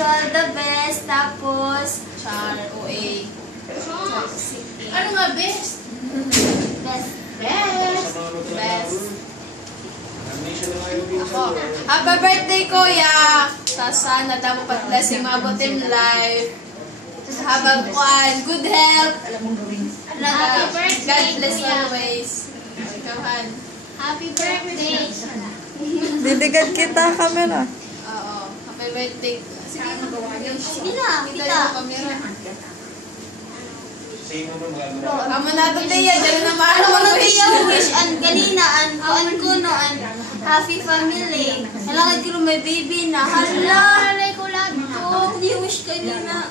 all the best. Tapos, Char, OA. Ano nga best? best. Best. Best. Ako. Happy birthday, Kuya! Sana dapat blessing mabot in life. Habang good health. Happy birthday, God bless Kuya. always. Ikaw, Han. Happy birthday. Didigad kita, camera. Oo. Happy birthday. Sige, Sige na, kita kita. yung camera. Amo na ito, Tia. Diyan na maano Ano na mag-wish. yung wish an ganina an ko no an happy family. Kailangan ko may baby na. Hala, lalay ko lahat to. Ni wish kanina.